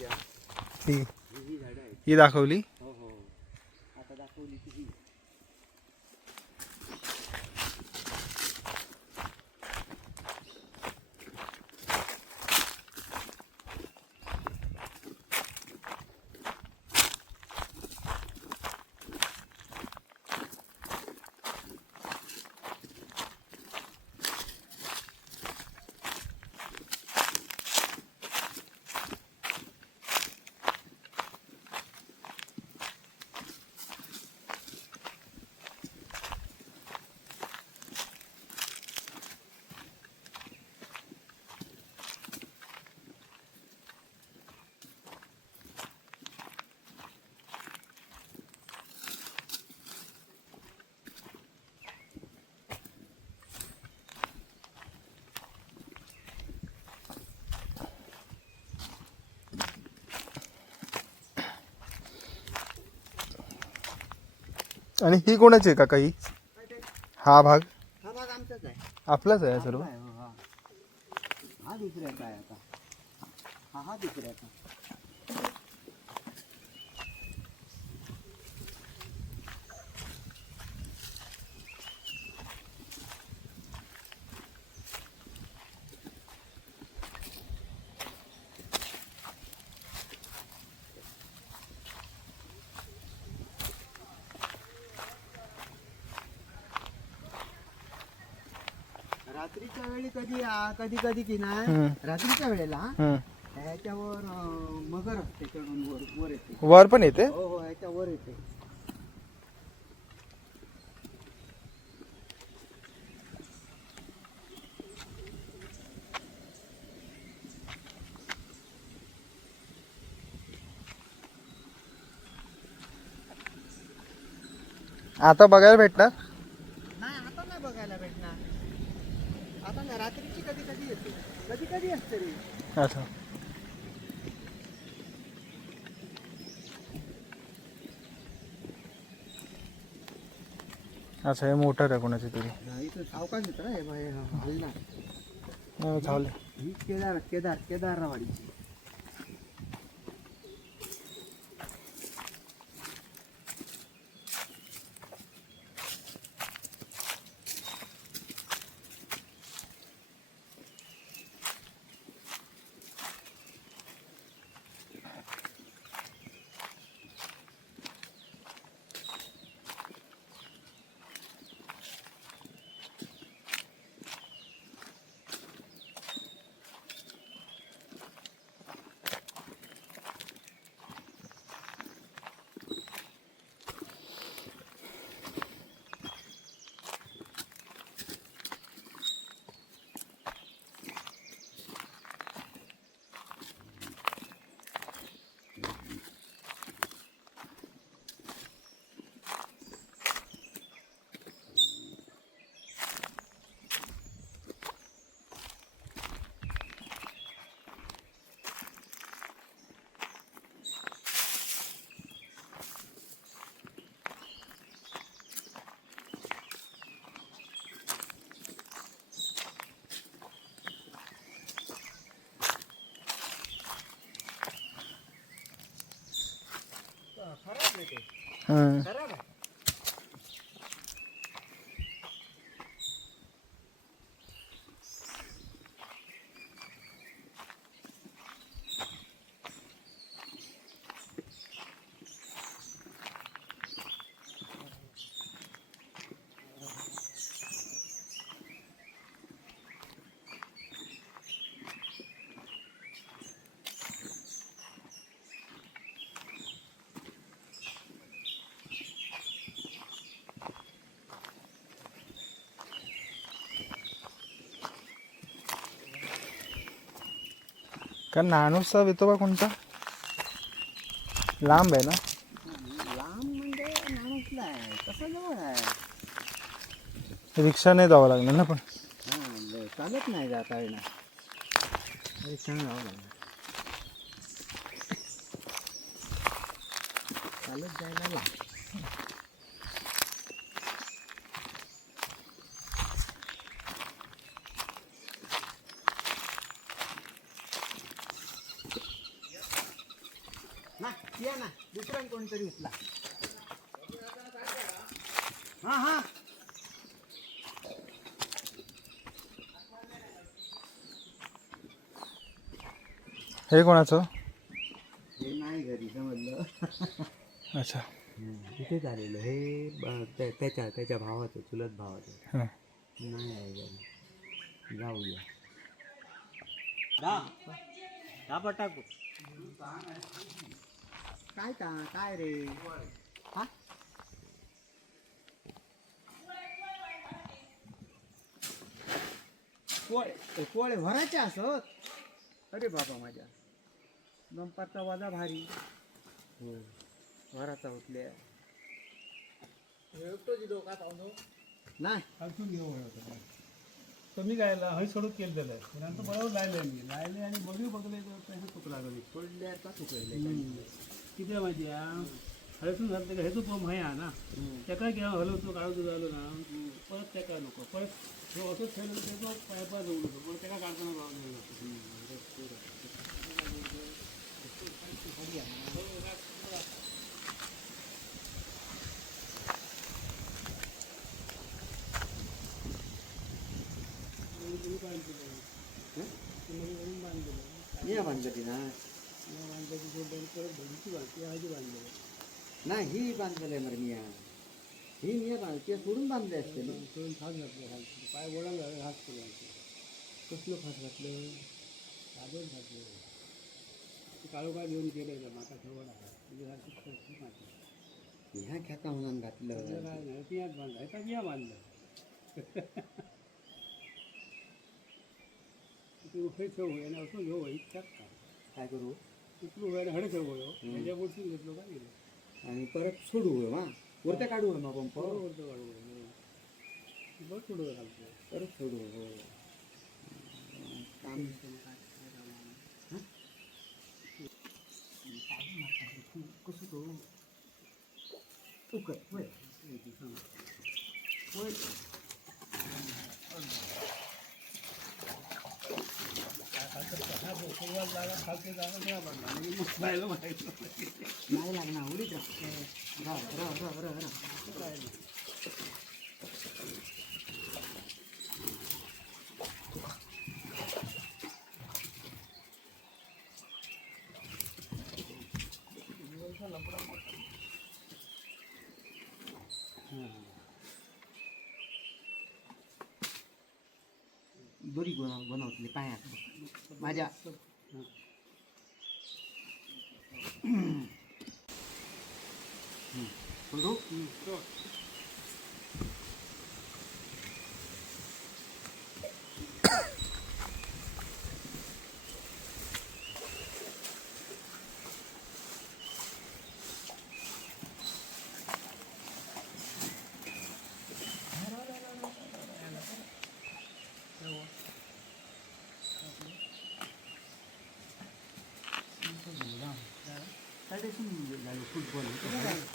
ही ही दाखवली. हो हो आता दाखवली ती. आणि ही कोणाची आहे काका ही? हा भाग हा भाग आमचाच आहे. आपलाच आहे सर्व. हा दुसऱ्याचा आहे आता. हा दुसऱ्याचा. रात्रीच्या वेळी कधी कधी की नाही रात्रीच्या वेळेला ह्याच्यावर मगर असते चढून वर येते. वर पण येते. हो हो ह्याच्या वर येते. आता बघायला भेटणार नाही आता नाही बघायला भेटणार. आता नाही रात्रीची कधी कधी येते. कधी कधी असते रे. अच्छा. अच्छा हे मोटर आहे कोणाची तरी. इथं सावकाश येतं ना हे बाई हलणार. नाही चालेल. ही केदारवाडीची. खराब आहे ते. खराब आहे. का नानूचा वितोबा कोणता लांब आहे ना. लांब म्हणजे नाणूसला आहे. कसं जवळ आहे. रिक्षाने जावं लागणार ना पण. चालत नाही जाता येणार. रिक्षाने जावं लागणार. चालत जायला लागणार. ना या ना दुसऱ्या कोणतरी उचला हा हा हे कोणाचं? हे नाही घरी समजलं अच्छा. तिथेच आलेलं हे त्याच्या भावाचं चुलत भावाचं हां. नाही आहे घरी जाऊया टाकू काय रे हा पोळे भरायचे असत अरे बाबा माझ्या गंपाचा वाजा भारी हो भराचा उठल्या नाही कमी गायला हय सोडून केलं आहे नंतर बरोबर लायले मी लायले आणि बघू बघले तर चूक लागली सोडल्या का चुकले किती आहे माहिती आहे हळसून घातलं का हे तू पम आहे ना त्या काय घ्या हलवतो काढतो झालो ना परत त्या काय नको परत जो असंच ठेवलं तर तो पायपा जाऊ नको पण त्या काढताना मी बांधली ना नाही ही बांधलेलं आहे मी ही मी बांधते सोडून बांधले असते ना सोडून फास घातलं पाय वळण झालं हात करून कसलं फास घातलं साधन घातलं काळोखा घेऊन गेलं माता ठेवण आहे ह्या खेका म्हणून घातलं काय नाही पियात बांधलं एका पिया बांधलं तू हे ठेव होय आणि असं घेऊ इतक्यात काय करू उचलू होय हडे ठेव होय ह्याच्या गोष्टी घेतलो काय गेलं आणि परत सोडू होय मा वरत्या काढू होय मग पंप वरतं काढू बरं थोडं घालतो परत सोडू हो काम कसं तो उकर होय होय सुरुवात जागा खालते जागा त्या पडला म्हणजे मग राहिलं म्हणायचं नाही लागणार उडीच दोरी बनवतली पायात माझ्या सोडू फुटबॉल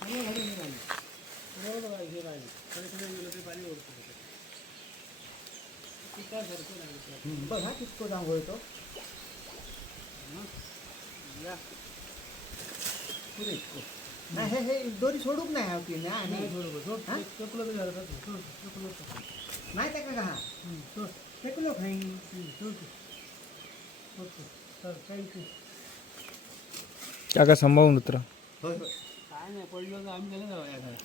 हे राहिले कडे गेलं ते पाणी ओढतो काय सारखं लागलं बघा कितको जांभूळ येतो पुरे इतको नाही हे दोरी सोडूक नाही हवी ना आणि चकलं तर झालं नाही त्या का हा फेकलो खाई थँक्यू काका सांभाळून उतरा. होय होय काय नाही पडलं तर आम्ही त्याला जाऊया घरा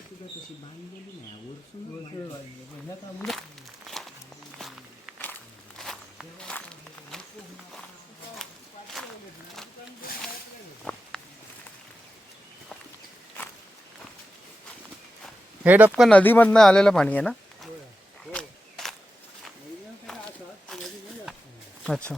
तुझं तशी बांधलेली नाही वरसून हे डबकं नदीमधनं आलेलं पाणी आहे ना? अच्छा.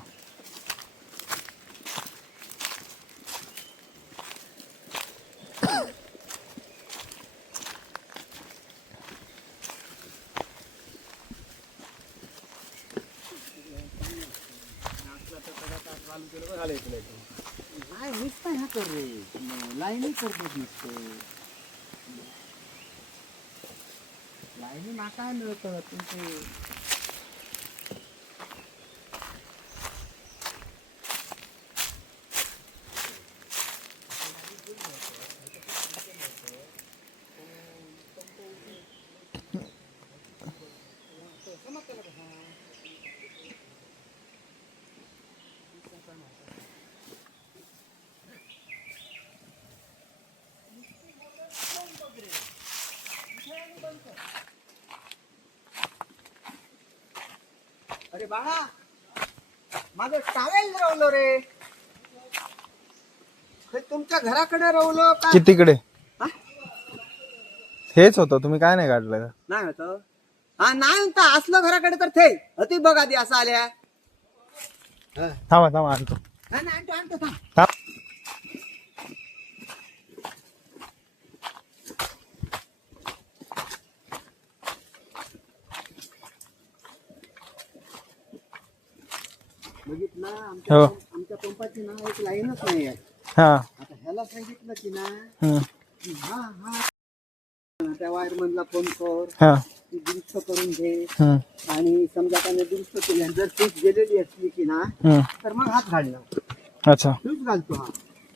नाही नुसतं ह्या कर रे लाईनी करतात नुसतं लाईनी माका मिळतं तुमचे अरे बाळा माझं टावेल रवलो रे. हे तुमच्या घराकडे रवलो का? कितीकडे हा? हेच होतं, तुम्ही काय नाही काढलं? नाही होत. हा नाही म्हणता असलं घराकडे तर थे अति बघ आधी असं आल्या. थांबा थांबा आणतो. नाही नाही, आणतो आणतो थांब. थांब. बघितलं हो. आमच्या पंपाची ना एक लाईनच नाही आहे. हा. आता ह्याला सांगितलं की ना हम्म. की हा हा त्या वायरमनला फोन कर, हा. ती दुरुस्त करून घे. हम्म. आणि समजा त्याने दुरुस्त केली आणि जर फ्यूज गेलेली असली की ना हम्म. तर मग हात घालला. अच्छा. फ्यूज घालतो हा.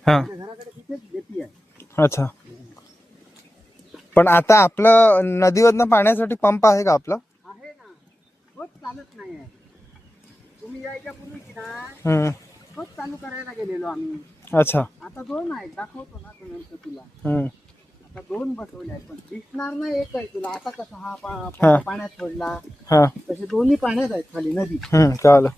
हा. आपल्या घराकडे तिथेच देती आहे. अच्छा. पण आता आपलं नदीवरनं पाण्यासाठी पंप आहे का आपलं? आहे ना, होत चालत नाही आहे. तुम्ही यायच्या पूर्वी की ना हम्म. होत चालू करायला गेलेलो आम्ही. अच्छा. आता 2 आहेत, दाखवतो ना तो नंतर तुला. हम्म. आता 2 बसवले आहेत पण दिसणार नाही एक आहे तुला. आता कसा हा हा. पाण्यात सोडला हा. तसे दोन्ही पाण्यात आहेत खाली नदी. कळालं.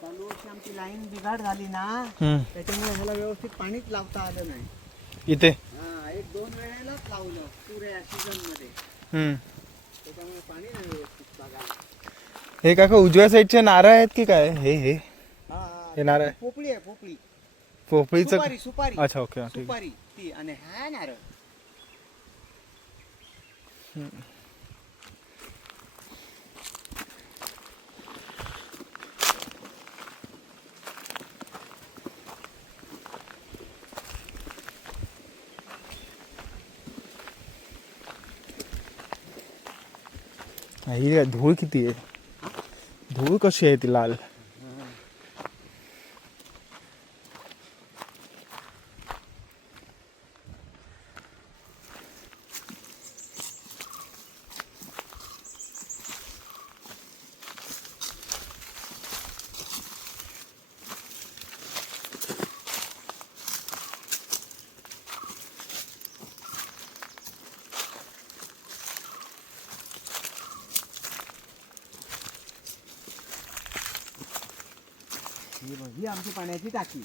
चालू वर्षी आमची लाईन बिघाड झाली ना त्याच्यामुळे ह्याला व्यवस्थित पाणीच लावता आलं नाही. इथे. हा, 1-2 वेळेलाच लावलं पुऱ्या सीझन मध्ये. त्याच्यामुळे पाणी नाही व्यवस्थित लागायला. हे काका उजव्या साईडचे नारळ आहेत की काय? हे हे हे नारळ. पोपळी आहे, पोपळी. पोपळीचं. सुपारी सुपारी. अच्छा, ओके, ठीक आहे. सुपारी ती आणि हा नारळ. ही काय धूळ किती आहे? धूळ कशी आहे ती लाल? ही आमची पाण्याची टाकी.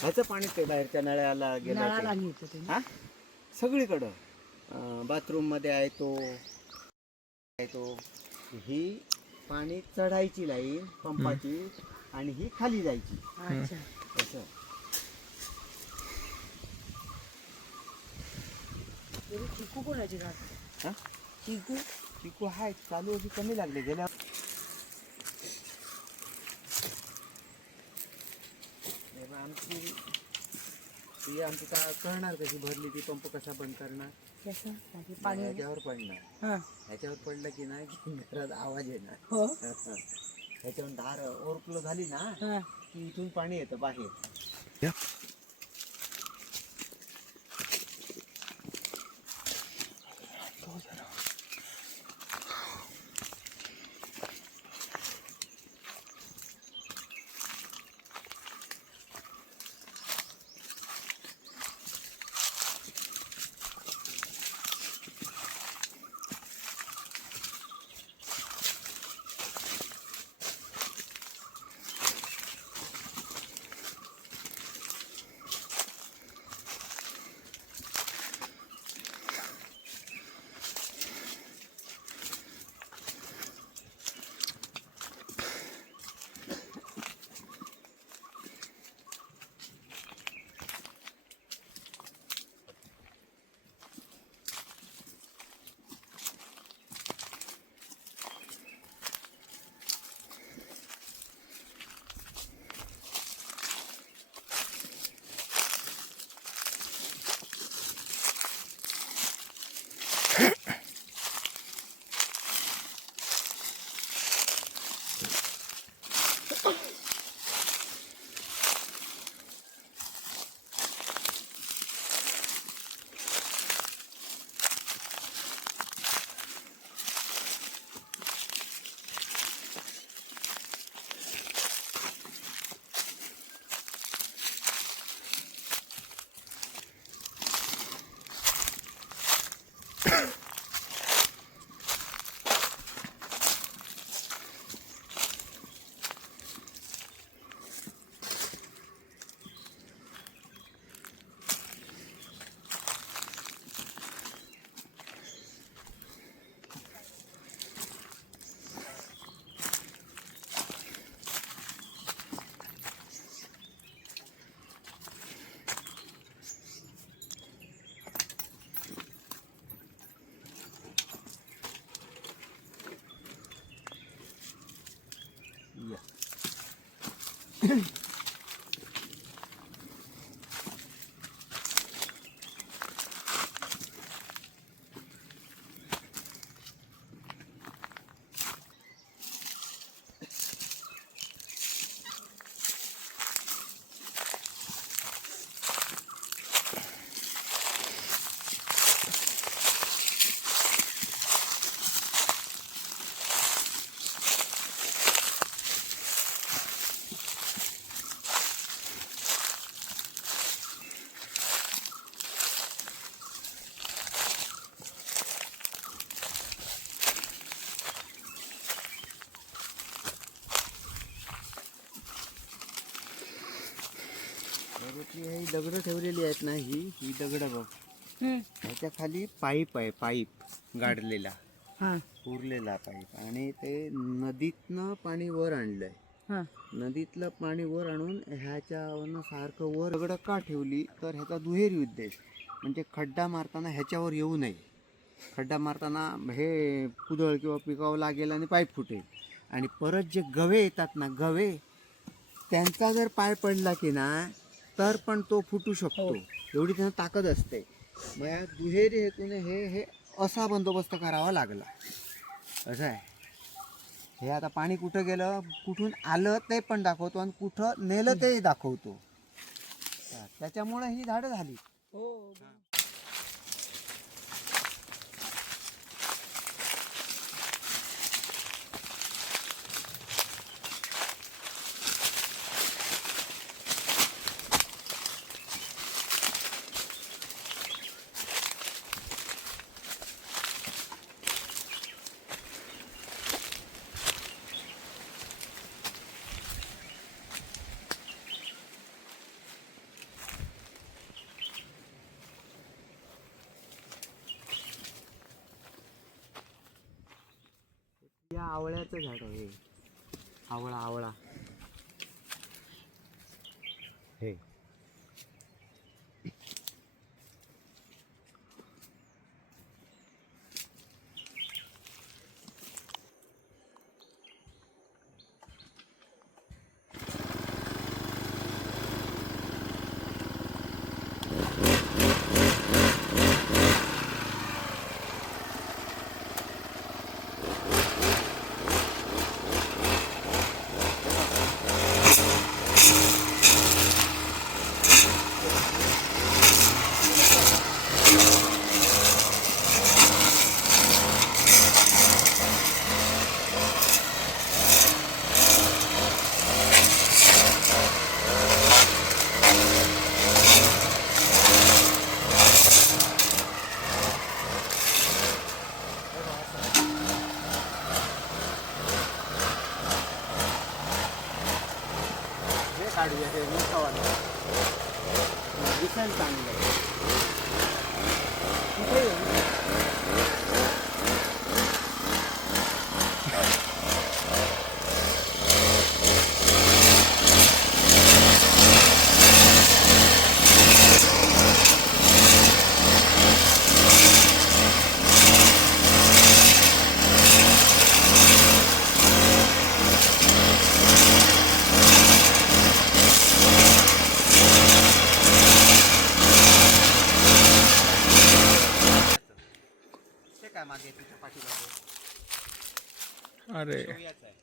ह्याचं पाणी ते बाहेरच्या नळ्याला गेलं. हा, सगळीकडं बाथरूम मध्ये आहे तो. ही पाणी चढायची लाईन पंपाची आणि ही खाली जायची. असं. चिकू कोणाची घाट? हा? चिकू हाय चालू होती, कमी लागले गेल्या. आमची ती आमची काय कळणार कशी भरली ती, पंप कसा बंद करणार? पाणी ह्याच्यावर पडणार. ह्याच्यावर पडलं की नाही की घरात आवाज येणार. ह्याच्यावर धार ओव्हरफ्लो झाली ना की इथून पाणी येतं बाहेर. घरातली ही दगड ठेवलेली आहेत ना, ही दगड बघ, हम्म. ह्याच्या खाली पाईप आहे, पाईप गाडलेला, हा उरलेला पाईप, आणि ते नदीतनं पाणी वर आणलंय. हा नदीतलं पाणी वर आणून ह्याच्यावरनं सारखं वर दगड का ठेवली तर ह्याचा दुहेरी उद्देश, म्हणजे खड्डा मारताना ह्याच्यावर येऊ नये. खड्डा मारताना हे कुदळ किंवा पिकावं लागेल आणि पाईप फुटेल. आणि परत जे गवे येतात ना, गवे त्यांचा जर पाय पडला की ना तर पण तो फुटू शकतो, एवढी त्यांना ताकद असते. मग या दुहेरी हेतूने हे असा बंदोबस्त करावा लागला. असं आहे. हे आता पाणी कुठं गेलं, कुठून आलं ते पण दाखवतो आणि कुठं नेलं तेही दाखवतो. त्याच्यामुळे ही झाडं झाली. हो या आवळ्याचं झाड आहे, आवळा आवळा हे. काढूया हे मोठावाला, दिसायला चांगलं. कुठे काय मागे तुझ्या पाठीमागे अरे शेवयाचं आहे.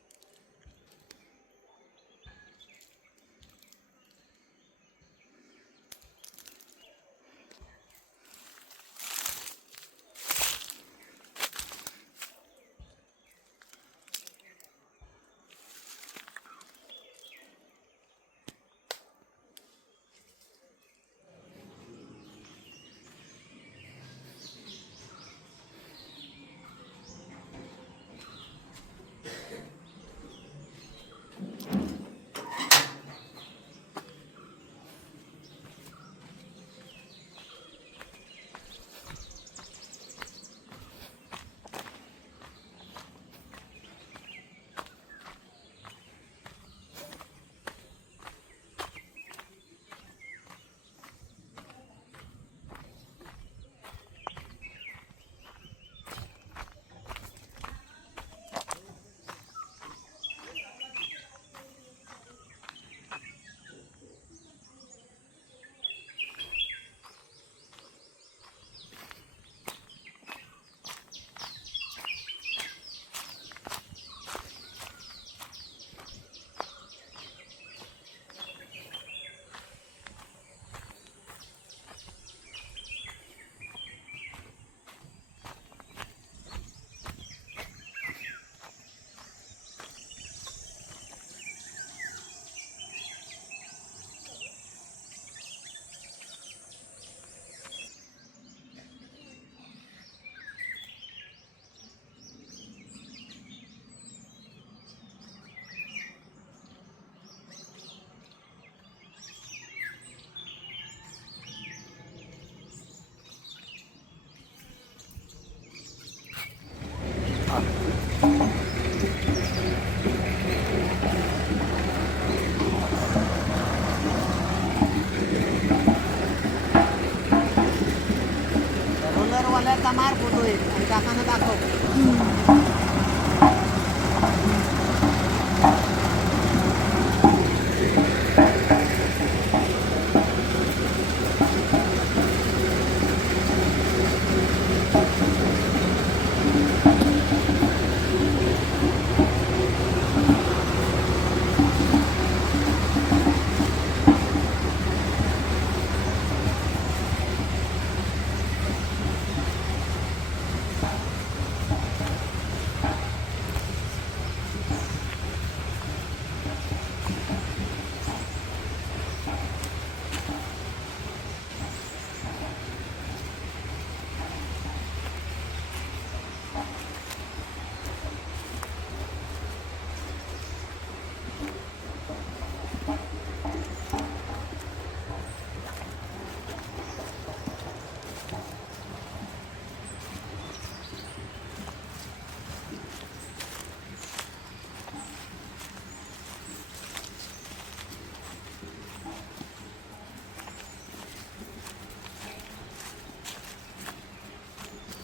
आता मार फोटो एक आणि काकांना दाखव.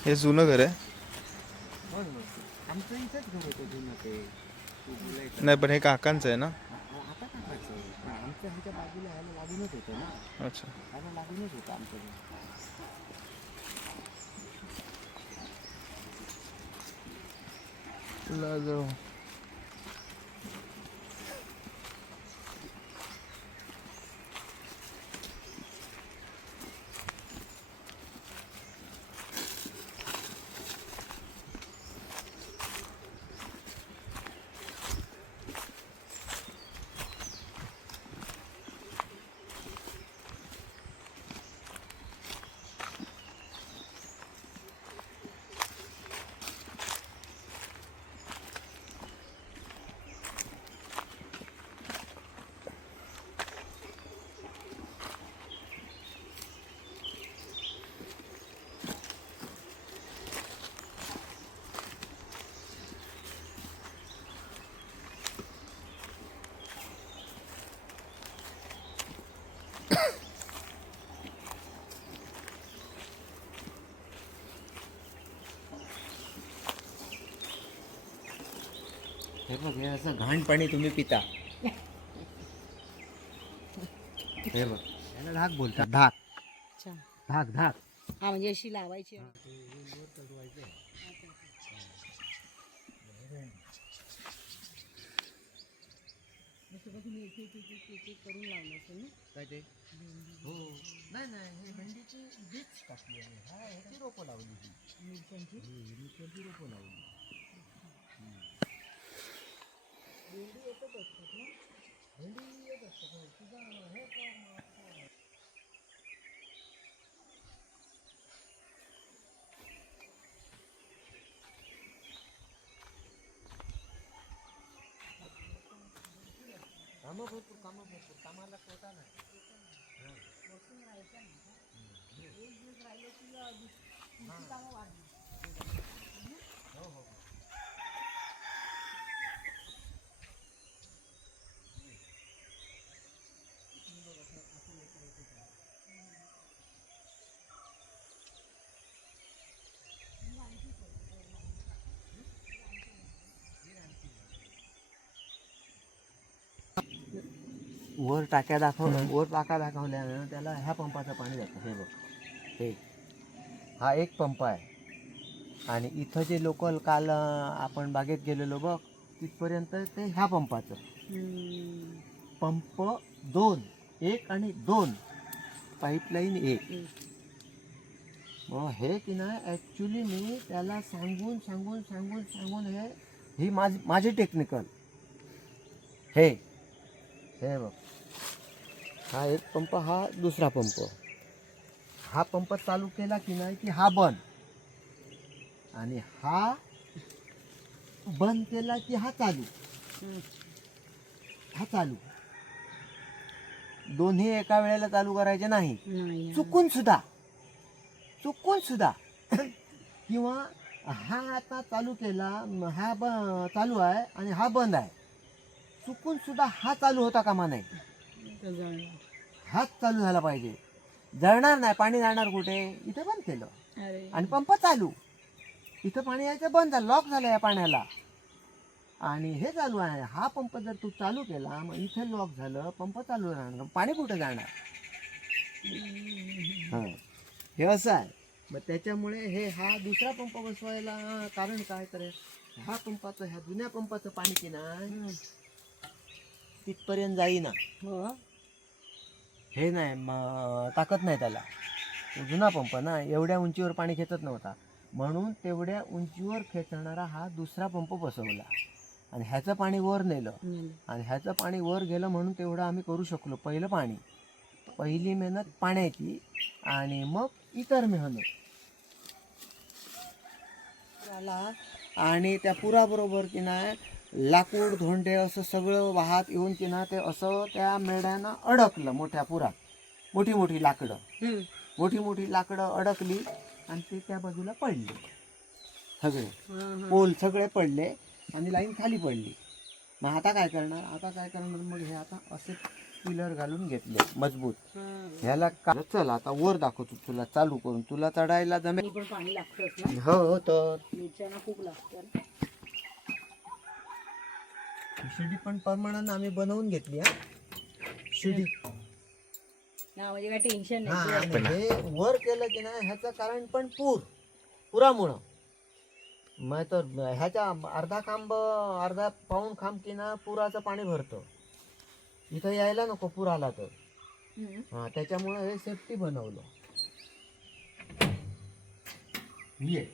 हे जुनं घर आहे. आमचं इथंच घर होतं जुनं ते तू बोलायचं. नाही पण हे काकांचं आहे ना. आता काकाचं पण आमच्या ह्याच्या बाजूला ह्याला लागूनच होतं ना. अच्छा. ह्याला लागूनच होतं आमचं घर. लाजो. हे बघ हे असं घाण पाणी तुम्ही पिता. हे बघ याला धाक बोलतात. धाक अच्छा. धाक धाक. हा म्हणजे अशी लावायची. करून लावलं असेल ना. काय ते हो नाही नाही हे भेंडीची बीज टाकली आहे. हा ह्याची रोपं लावली ती मिरच्यांची रोपं लावली. भेंडी येत असतात हो. तुझा हे कामं भरपूर कामाला तोटा नाही. हो हो वर टाक्या वर टाका दाखवल्यानं त्याला ह्या पंपाचं पाणी जातं. हे बघ हे हा एक पंप आहे आणि इथं जे लोकल काल आपण बागेत गेलेलो बघ तिथपर्यंत ते ह्या पंपाचं. पंप 2 1 आणि 2 पाईपलाईन 1. मग हे की नाही ॲक्च्युली मी त्याला सांगून ही माझी टेक्निकल. हे बघ हा एक पंप हा दुसरा पंप. हा पंप चालू केला की नाही की हा बंद आणि हा बंद केला की हा चालू. हा चालू दोन्ही एका वेळेला चालू करायचे नाही. चुकून सुद्धा किंवा हा आता चालू केला हा चालू आहे आणि हा बंद आहे. चुकून सुद्धा हा चालू होता कामा नाही. हाच चालू झाला पाहिजे. जळणार नाही. पाणी जाणार कुठे इथे बंद केलं अरे आणि पंप चालू. इथं पाणी यायचं बंद झालं, लॉक झालं या पाण्याला. आणि हे चालू आहे. हा पंप जर तू चालू केला मग इथे लॉक झालं, पंप चालू राहणार, पाणी कुठं जाणार? हां, हे असं आहे. मग त्याच्यामुळे हा दुसरा पंप बसवायला कारण काय, तर ह्या पंपाचं, ह्या जुन्या पंपाचं पाणी की नाही तिथपर्यंत जाईना. हो हे नाही ताकद नाही त्याला. जुना पंप ना एवढ्या उंचीवर पाणी खेचत नव्हता, म्हणून तेवढ्या उंचीवर खेचणारा हा दुसरा पंप बसवला आणि ह्याचं पाणी वर नेलं. आणि ह्याचं पाणी वर गेलं म्हणून तेवढं आम्ही करू शकलो. पहिली मेहनत पाण्याची आणि मग इतर मेहनत आला. आणि त्या पुराबरोबर की नाही लाकूड धोंडे असं सगळं वाहत येऊन की ना ते असं त्या मेढ्यानं अडकलं. मोठ्या पुरात मोठी मोठी लाकडं अडकली आणि ते त्या बाजूला पडली. सगळे पोल सगळे पडले आणि लाईन खाली पडली. मग आता काय करणार? मग हे आता असे पिलर घालून घेतले मजबूत. ह्याला चल आता वर दाखवतो तुला चालू करून. तुला चढायला जमेल. पण पाणी लागतंच ना, हो तर मिरच्यांना खूप लागतं. शिडी पण परमानंट आम्ही बनवून घेतली. हा शिडी ना म्हणजे काय टेन्शन हा. नाही. आणि हे वर केलं की नाही ह्याचं कारण पण पुरामुळं. मग तर ह्याच्या अर्धा पाऊण खांब की ना पुराचं पाणी भरतं. इथं यायला नको पूर आला तर. हा, त्याच्यामुळे हे सेफ्टी बनवलं. ये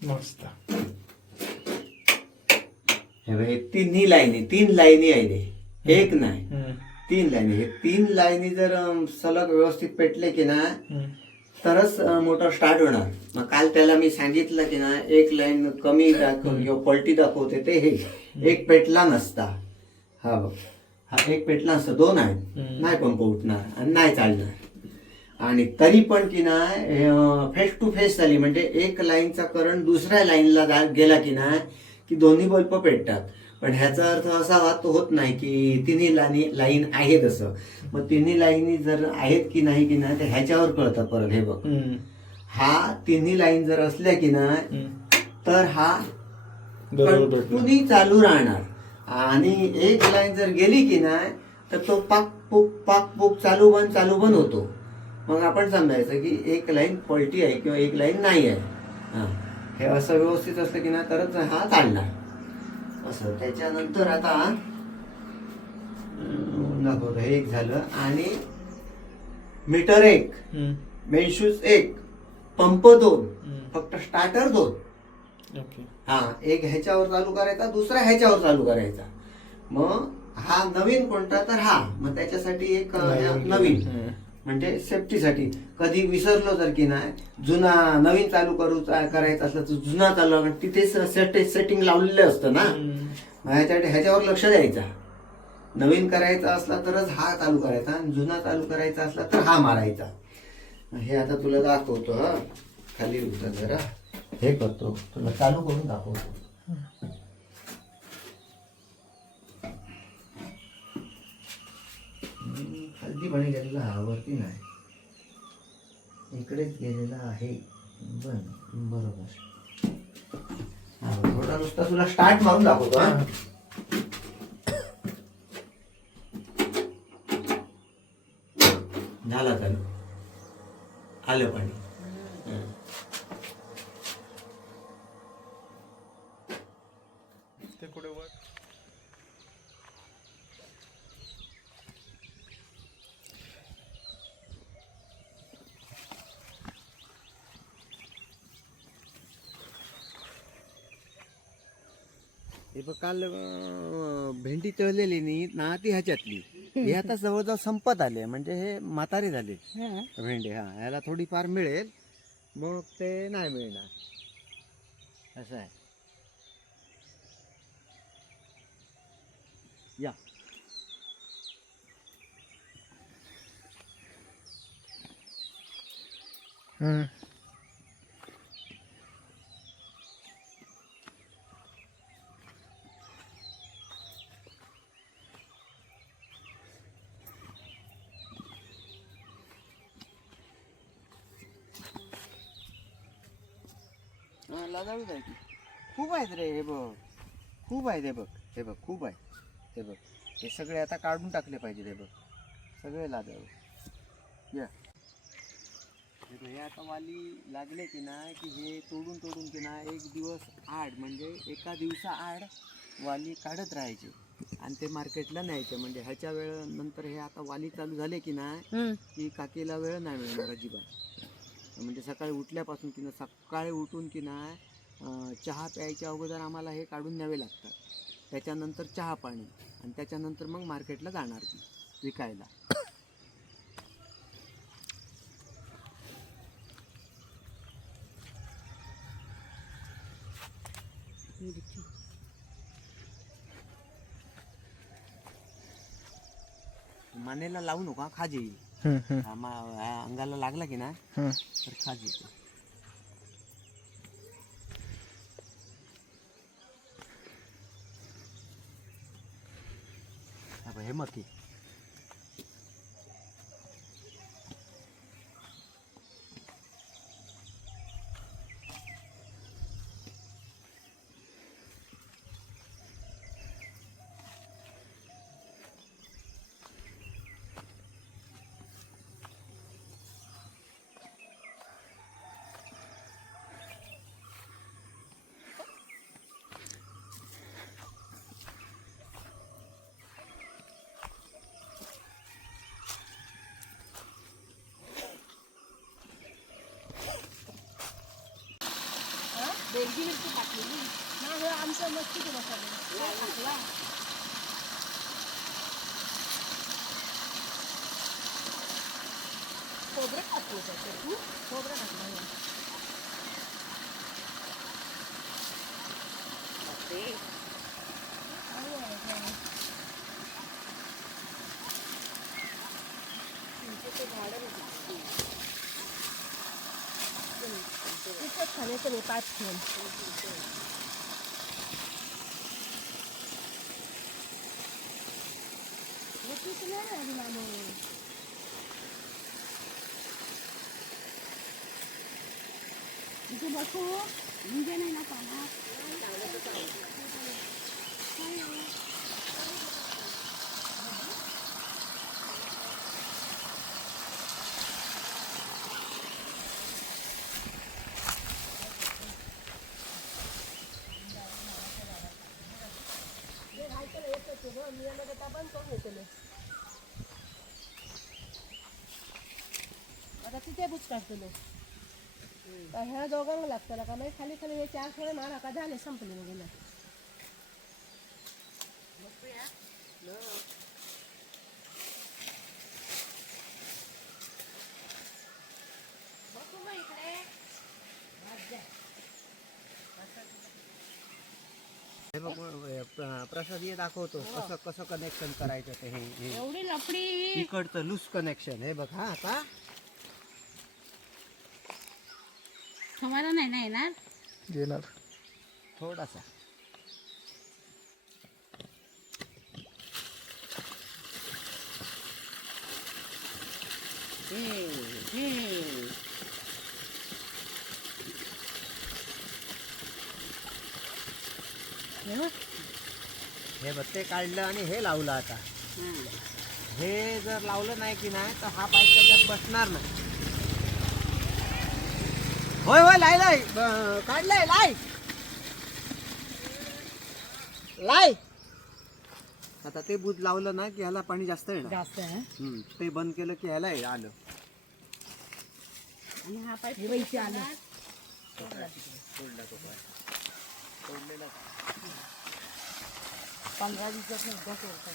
मस्त. तीन लाईनी आहे. एक नाही, 3 लाईनी. हे 3 लाईनी जर सलग व्यवस्थित पेटले की ना तरच मोटर स्टार्ट होणार. मग काल त्याला मी सांगितलं की ना एक लाईन कमी किंवा पलटी दाखवते ते हे एक पेटला नसता. हा बघ, हा एक पेटला नसता. 2 आहेत, नाही पंप उठणार आणि नाही चालणार. आणि तरी पण की नाही फेस टू फेस झाली म्हणजे एक लाईनचा करंट दुसऱ्या लाईनला गेला की नाही की दोन्ही बल्ब पेटतात. पण ह्याचा अर्थ असा होत नाही की तिन्ही लाईन आहेत असं. मग तिन्ही लाईनी जर आहेत की नाही ते ह्याच्यावर कळतं परत. हे बघ, हा तिन्ही लाईन जर असल्या की नाही तर हा कंटिन्यू चालू राहणार. आणि एक लाईन जर गेली की नाही तर तो पाक पूक चालू बंद होतो. मग आपण समजायचं की एक लाईन पलटी आहे किंवा एक लाईन नाही आहे. हां, हे असं व्यवस्थित असलं की नाही तरच हा चालणार असं. त्याच्यानंतर आता दाखवतो. हे एक झालं. आणि मीटर 1, मेन शूज 1, पंप 2, फक्त स्टार्टर 2. हा, एक ह्याच्यावर चालू करायचा, दुसरा ह्याच्यावर चालू करायचा. मग हा नवीन कोणता तर हा, मग त्याच्यासाठी एक नवीन म्हणजे सेफ्टीसाठी. कधी विसरलो तर की नाही नवीन चालू करायचं असलं तर जुना चालू, तिथेच सेटिंग लावलेलं असतं ना. ह्याच्यावर लक्ष द्यायचं. नवीन करायचा असला तरच हा चालू करायचा आणि जुना चालू करायचा असला तर हा मारायचा. हे आता तुला दाखवतो. हा, खाली उतर जरा. हे करतो, तुला चालू करून दाखवतो. खालती पाणी गेलेलं हा, वरती नाही, इकडेच गेलेला आहे. बरोबर. थोडा नुसता तुला स्टार्ट मारून दाखवतो. हा, झाला चालू, आलं पाणी. ते कुठे वर हे बघ, काल भेंडी तळलेली नाही ना ती ह्याच्यातली. हे आता जवळजवळ संपत आले म्हणजे हे म्हातारी झाले भेंडी. हा, ह्याला थोडीफार मिळेल, मग ते नाही मिळणार असं आहे. या हम्म. लाजाळूच आहे की. खूप आहेत रे हे बघ, खूप आहेत हे बघ, हे बघ खूप आहे, हे बघ हे सगळे आता काढून टाकले पाहिजे हे बघ, सगळे लाजाळू या. हे बघ, हे आता वाली लागले की नाही की हे तोडून तोडून की नाही एक दिवस आड म्हणजे एका दिवसा आड वाली काढत राहायचे आणि ते मार्केटला न्यायचे. म्हणजे ह्याच्या वेळ नंतर हे आता वाली चालू झाले की नाही की काकीला वेळ नाही मिळणार अजिबात. म्हणजे सकाळी उठल्यापासून की ना सकाळी उठून की नाही चहा प्यायच्या अगोदर आम्हाला हे काढून न्यावे लागतात. त्याच्यानंतर चहा पाणी आणि त्याच्यानंतर मग मार्केटला जाणार ती विकायला. मानेला लावू नका खाज येईल. अंगाला लागला की ना तर खाज येते. हे मकी बेडगी मिरची टाकलेली ना गं, आमचं मस्ती की मसाला टाकला. खोबरं टाकू त्याच्यात तू, खोबरं टाकलं तिथंच खाण्याचं नाही 5 फोन. इथे बसू म्हणजे नाही ना पाण्यात. आता तिथे बुच काढतो ह्या दोघांना लागतं का म्हणजे खाली खाली हे 4 फळे मारा का झाले संपले मग गेलं. हे बघ प्रसाद हे दाखवतो कसं कसं कनेक्शन करायचं ते. हे एवढी लफडी इकडचं लूज कनेक्शन हे बघ. हा आता तुम्हाला नाही ना येणार. येणार. थोडासा हे बघ ते काढलं आणि हे लावलं. आता हे जर लावलं नाही की नाही तर हा पाईप त्याच्यात बसणार नाही. होय होय लाय काढलंय लाय लाय. आता ते बुज लावलं ना की ह्याला पाणी जास्त येणार. जास्त आहे ते बंद केलं की ह्याला आलं. आणि हा पाईप वैसे आला सोडला तो पाय सोडलेला 15 दिवसात एकदा सोडतात.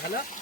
झालं.